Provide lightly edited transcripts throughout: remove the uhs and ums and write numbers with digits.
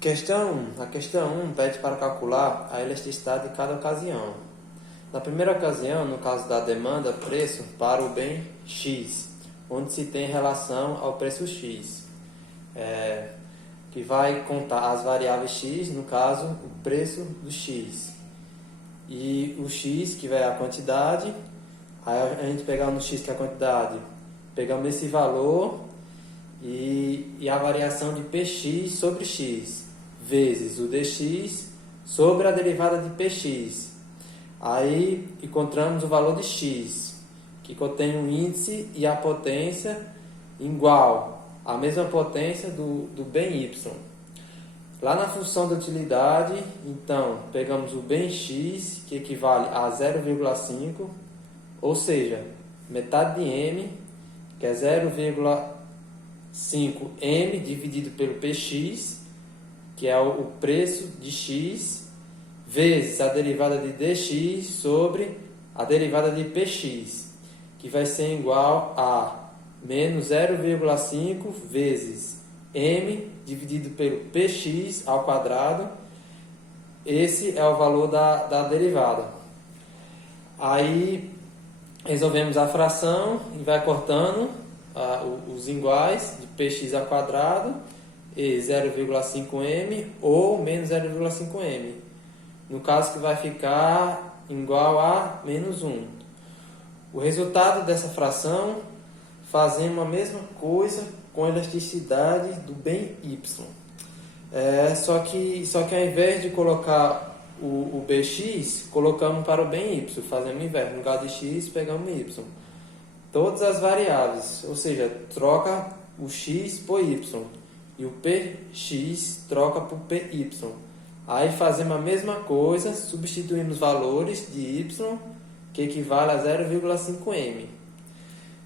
A questão 1 pede para calcular a elasticidade de cada ocasião. Na primeira ocasião, no caso da demanda, preço para o bem X, onde se tem relação ao preço X, que vai contar as variáveis X, no caso, o preço do X. E o X, que vai a quantidade, aí a gente pegamos no X, que é a quantidade, pegamos esse valor e a variação de Px sobre X, vezes o dx sobre a derivada de Px. Aí encontramos o valor de X, que contém um índice e a potência igual à mesma potência do bem Y. Lá na função da utilidade, então, pegamos o bem X, que equivale a 0,5, ou seja, metade de M, que é 0,5M dividido pelo Px, que é o preço de X, vezes a derivada de dx sobre a derivada de Px, que vai ser igual a menos 0,5 vezes M dividido pelo Px ao quadrado. Esse é o valor da derivada. Aí resolvemos a fração e vai cortando os iguais de Px ao quadrado e 0,5m ou menos 0,5m. No caso que vai ficar igual a menos 1. O resultado dessa fração, fazemos a mesma coisa com a elasticidade do bem Y. Só que ao invés de colocar o Bx, colocamos para o bem Y. Fazemos o inverso. No lugar de X, pegamos Y. Todas as variáveis, ou seja, troca o X por Y. E o Px troca por Py. Aí fazemos a mesma coisa, substituímos valores de Y, que equivale a 0,5m.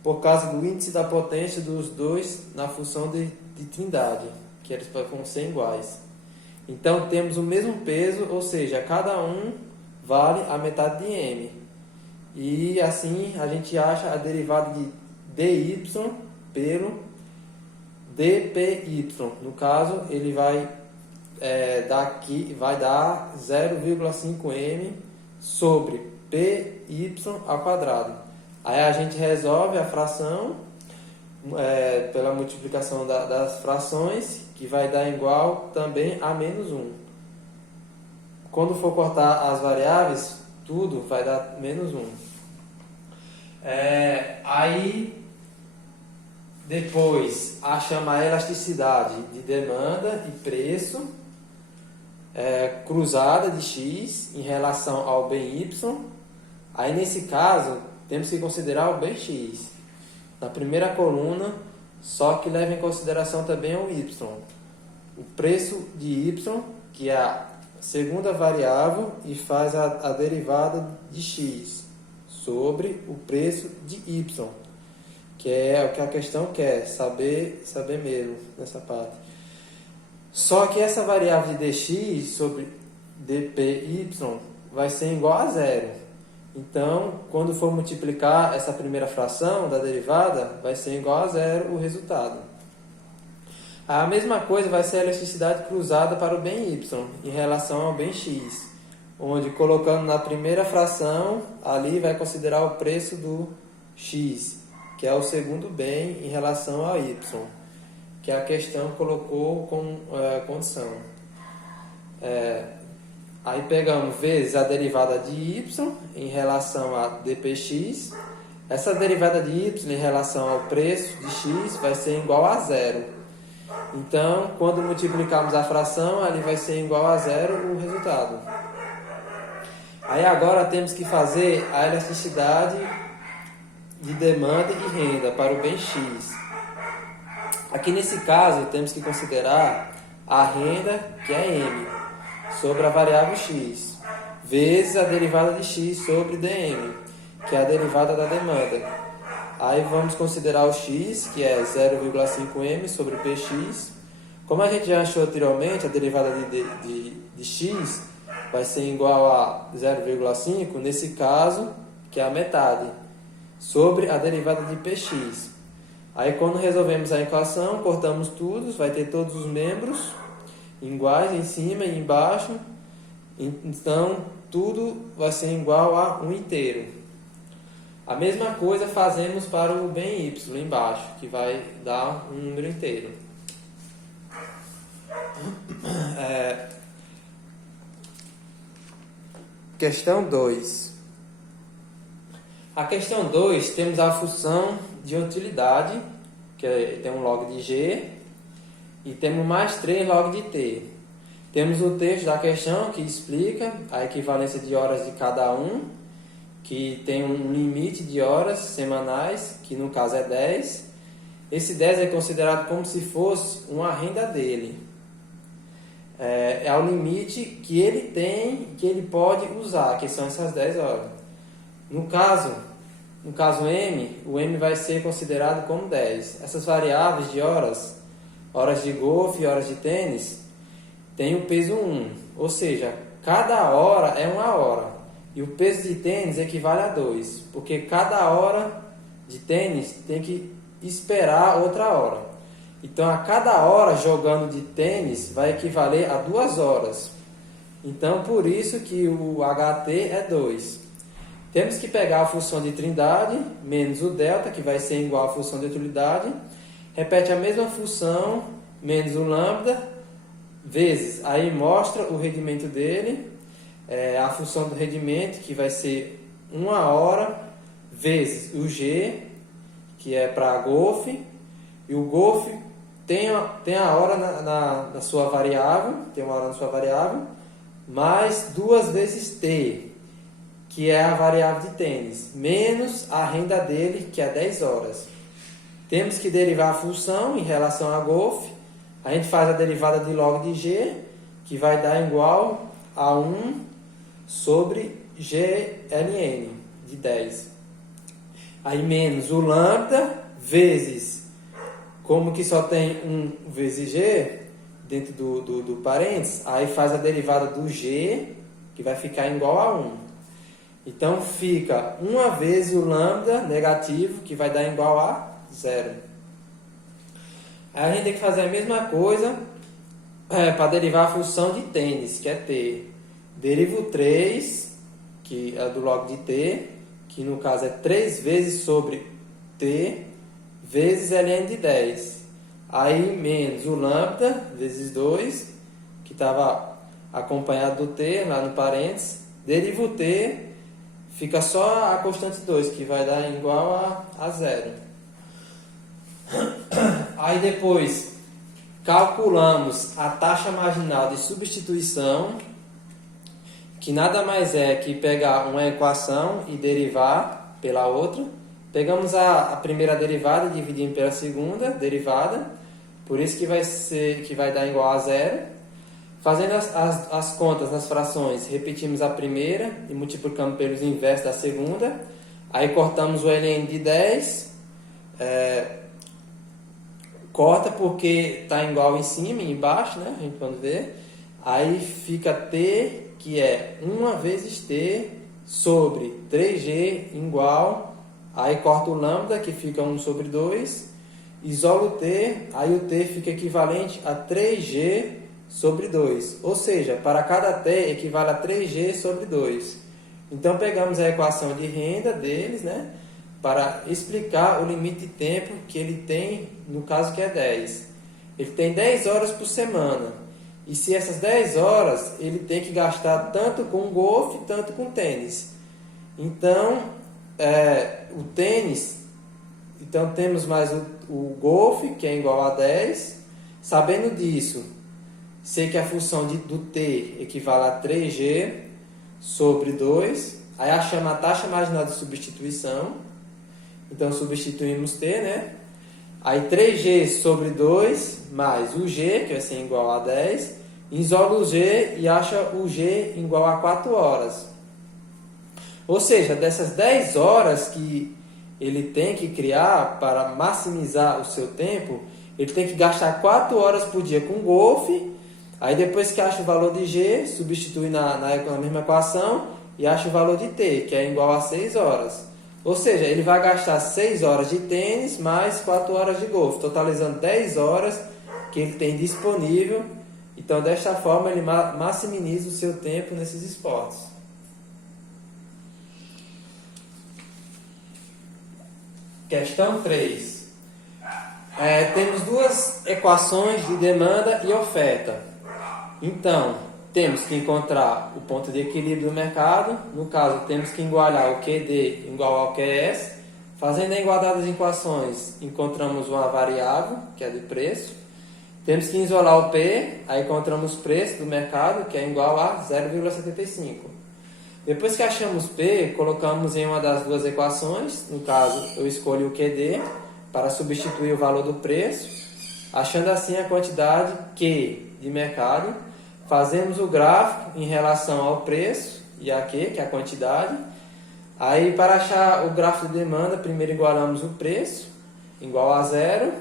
Por causa do índice da potência dos dois na função de trindade, que eles vão ser iguais. Então temos o mesmo peso, ou seja, cada um vale a metade de m. E assim a gente acha a derivada de dy pelo dpy. No caso, ele vai dar 0,5m sobre py ao quadrado. Aí a gente resolve a fração pela multiplicação das frações, que vai dar igual também a menos 1. Quando for cortar as variáveis, tudo vai dar menos 1. Aí depois achamos a elasticidade de demanda e preço cruzada de X em relação ao bem Y. Aí nesse caso temos que considerar o bem X na primeira coluna, só que leva em consideração também o Y. O preço de Y, que é a segunda variável, e faz a derivada de X sobre o preço de Y, que é o que a questão quer, saber mesmo nessa parte. Só que essa variável de dx sobre dpy vai ser igual a zero. Então, quando for multiplicar essa primeira fração da derivada, vai ser igual a zero o resultado. A mesma coisa vai ser a elasticidade cruzada para o bem y em relação ao bem x, onde colocando na primeira fração, ali vai considerar o preço do x, que é o segundo bem em relação ao y, que a questão colocou com condição. Aí pegamos vezes a derivada de y em relação a dpx. Essa derivada de y em relação ao preço de x vai ser igual a zero. Então, quando multiplicarmos a fração, ali vai ser igual a zero o resultado. Aí agora temos que fazer a elasticidade de demanda e renda para o bem x. Aqui nesse caso, temos que considerar a renda, que é m, sobre a variável x, vezes a derivada de x sobre dm, que é a derivada da demanda. Aí vamos considerar o x, que é 0,5m sobre px. Como a gente já achou anteriormente, a derivada de x vai ser igual a 0,5, nesse caso, que é a metade, sobre a derivada de px. Aí quando resolvemos a equação, cortamos tudo, vai ter todos os membros, iguais em cima e embaixo, então tudo vai ser igual a 1 inteiro. A mesma coisa fazemos para o bem y embaixo, que vai dar um número inteiro. Questão 2. A questão 2, temos a função de utilidade, que tem um log de g, e temos mais 3 log de t. Temos o texto da questão que explica a equivalência de horas de cada um, que tem um limite de horas semanais, que no caso é 10. Esse 10 é considerado como se fosse uma renda dele. É o limite que ele tem, que ele pode usar, que são essas 10 horas. No caso M, o M vai ser considerado como 10. Essas variáveis de horas, horas de golfe e horas de tênis, tem o peso 1, ou seja, cada hora é uma hora. E o peso de tênis equivale a 2, porque cada hora de tênis tem que esperar outra hora. Então, a cada hora jogando de tênis vai equivaler a 2 horas. Então, por isso que o HT é 2. Temos que pegar a função de trindade menos o delta, que vai ser igual à função de utilidade. Repete a mesma função menos o lambda, vezes. Aí mostra o rendimento dele. A função do rendimento, que vai ser 1 hora, vezes o G, que é para golfe. E o golfe tem a hora na sua variável, mais 2 vezes T, que é a variável de tênis, menos a renda dele, que é 10 horas. Temos que derivar a função em relação a golfe. A gente faz a derivada de log de G, que vai dar igual a 1 sobre GLN, de 10. Aí menos o lambda, vezes, como que só tem 1 vezes G, dentro do parênteses, aí faz a derivada do G, que vai ficar igual a 1. Então fica 1 vezes o lambda negativo, que vai dar igual a 0. Aí a gente tem que fazer a mesma coisa para derivar a função de tênis, que é T. Derivo 3, que é do log de T, que no caso é 3 vezes sobre T, vezes ln de 10. Aí menos o lambda, vezes 2, que estava acompanhado do T, lá no parênteses. Derivo T, fica só a constante 2, que vai dar igual a 0. Aí depois calculamos a taxa marginal de substituição, que nada mais é que pegar uma equação e derivar pela outra. Pegamos a primeira derivada e dividimos pela segunda derivada, por isso que vai dar igual a 0. Fazendo as contas nas frações, repetimos a primeira e multiplicamos pelos inversos da segunda. Aí cortamos o ln de 10, corta porque está igual em cima e embaixo, né? A gente pode ver. Aí fica T, que é 1 vezes T sobre 3G igual, aí corta o lambda, que fica 1 sobre 2, isolo o T, aí o T fica equivalente a 3G sobre 2. Ou seja, para cada T equivale a 3G sobre 2. Então pegamos a equação de renda deles, né, para explicar o limite de tempo que ele tem, no caso que é 10. Ele tem 10 horas por semana. E se essas 10 horas, ele tem que gastar tanto com golfe, tanto com tênis. Então, o tênis, então temos mais o golfe, que é igual a 10. Sabendo disso, sei que a função do T equivale a 3G sobre 2. Aí achamos a taxa marginal de substituição. Então, substituímos T, né? Aí 3G sobre 2 mais o G, que vai ser igual a 10, isola o G e acha o G igual a 4 horas. Ou seja, dessas 10 horas que ele tem que criar para maximizar o seu tempo, ele tem que gastar 4 horas por dia com golfe. Aí depois que acha o valor de G, substitui na mesma equação e acha o valor de T, que é igual a 6 horas. Ou seja, ele vai gastar 6 horas de tênis mais 4 horas de golfe, totalizando 10 horas que ele tem disponível Então, desta forma, ele maximiza o seu tempo nesses esportes. Questão 3. Temos duas equações de demanda e oferta. Então, temos que encontrar o ponto de equilíbrio do mercado. No caso, temos que igualar o QD igual ao QS. Fazendo a igualdade das equações, encontramos uma variável, que é de preço. Temos que isolar o P, aí encontramos o preço do mercado, que é igual a 0,75. Depois que achamos P, colocamos em uma das duas equações. No caso, eu escolho o QD para substituir o valor do preço, achando assim a quantidade Q de mercado. Fazemos o gráfico em relação ao preço e a Q, que é a quantidade. Aí, para achar o gráfico de demanda, primeiro igualamos o preço, igual a 0.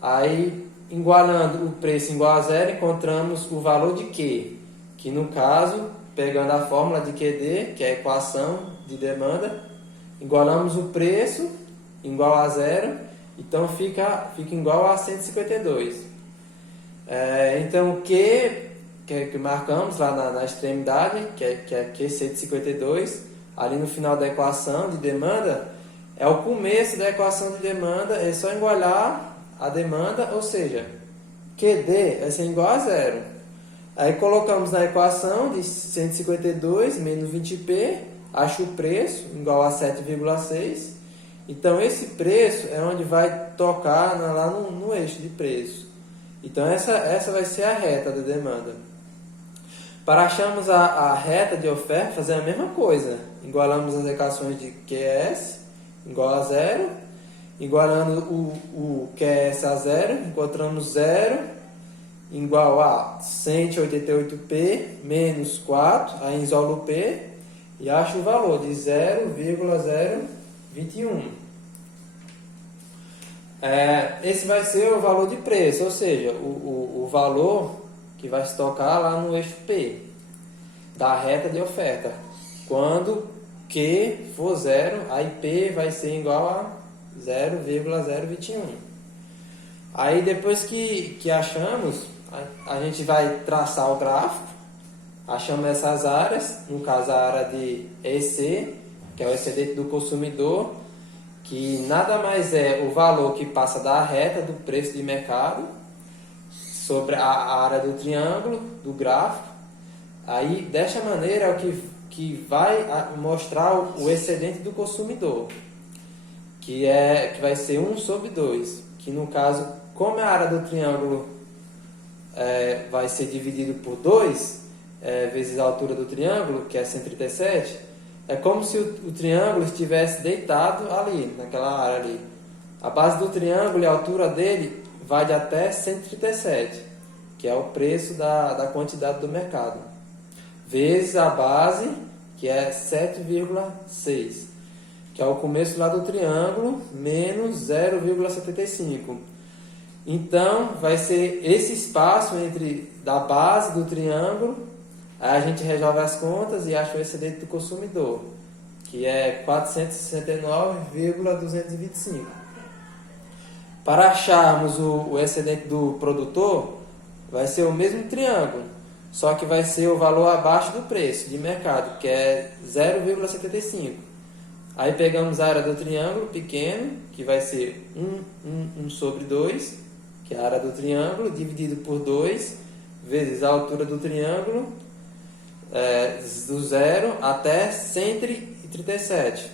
Aí, igualando o preço igual a 0, encontramos o valor de Q, que no caso, pegando a fórmula de QD, que é a equação de demanda, igualamos o preço igual a 0, então fica igual a 152. Então, o Q, que marcamos lá na extremidade, que é Q 152, ali no final da equação de demanda, é o começo da equação de demanda, é só igualar a demanda, ou seja, QD vai ser igual a 0. Aí colocamos na equação de 152 menos 20P, acho o preço igual a 7,6. Então, esse preço é onde vai tocar lá no eixo de preço. Então, essa vai ser a reta da demanda. Para acharmos a reta de oferta, fazer a mesma coisa. Igualamos as equações de QS igual a 0. Igualando o QS a 0, encontramos 0 igual a 188P menos 4. Aí isolo o P e acho o valor de 0,021. Esse vai ser o valor de preço, ou seja, o valor que vai se tocar lá no eixo P da reta de oferta. Quando Q for 0, aí P vai ser igual a 0,021. Aí depois que achamos, a gente vai traçar o gráfico. Achamos essas áreas, no caso a área de EC, que é o excedente do consumidor, que nada mais é o valor que passa da reta do preço de mercado sobre a área do triângulo, do gráfico. Aí, desta maneira, é o que vai mostrar o excedente do consumidor, que vai ser 1 sobre 2, que no caso, como a área do triângulo vai ser dividido por 2, vezes a altura do triângulo, que é 137, é como se o triângulo estivesse deitado ali, naquela área ali. A base do triângulo e a altura dele vai de até 137, que é o preço da quantidade do mercado, vezes a base, que é 7,6, que é o começo lá do triângulo, menos 0,75. Então, vai ser esse espaço da base do triângulo. Aí a gente resolve as contas e acha o excedente do consumidor, que é 469,225. Para acharmos o excedente do produtor, vai ser o mesmo triângulo, só que vai ser o valor abaixo do preço de mercado, que é 0,75. Aí pegamos a área do triângulo pequeno, que vai ser 1 sobre 2, que é a área do triângulo, dividido por 2, vezes a altura do triângulo, do 0 até 137.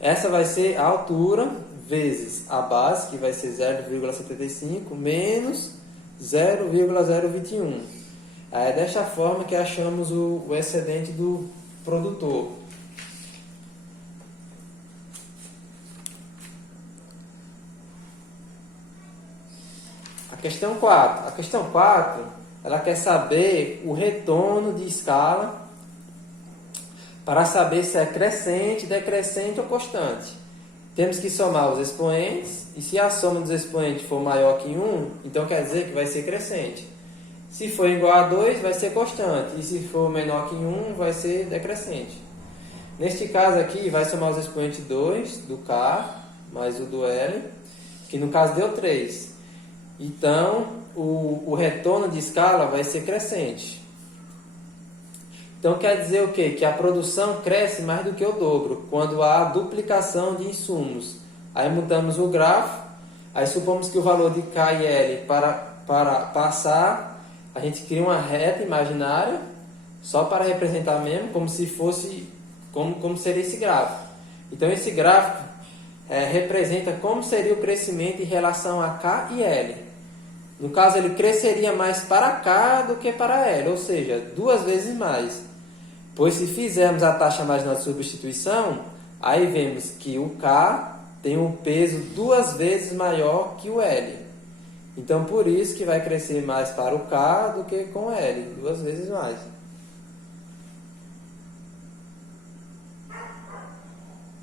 Essa vai ser a altura vezes a base, que vai ser 0,75 menos 0,021. É desta forma que achamos o excedente do produtor. A questão 4. A questão 4, ela quer saber o retorno de escala para saber se é crescente, decrescente ou constante. Temos que somar os expoentes, e se a soma dos expoentes for maior que 1, então quer dizer que vai ser crescente. Se for igual a 2, vai ser constante, e se for menor que 1, vai ser decrescente. Neste caso aqui, vai somar os expoentes 2 do K mais o do L, que no caso deu 3. Então, o retorno de escala vai ser crescente. Então, quer dizer o quê? Que a produção cresce mais do que o dobro, quando há duplicação de insumos. Aí mudamos o gráfico, aí supomos que o valor de K e L para passar, a gente cria uma reta imaginária, só para representar mesmo, como se fosse, como seria esse gráfico. Então, esse gráfico representa como seria o crescimento em relação a K e L. No caso, ele cresceria mais para K do que para L, ou seja, 2 vezes mais. Pois se fizermos a taxa marginal de substituição, aí vemos que o K tem um peso 2 vezes maior que o L. Então, por isso que vai crescer mais para o K do que com o L, 2 vezes mais.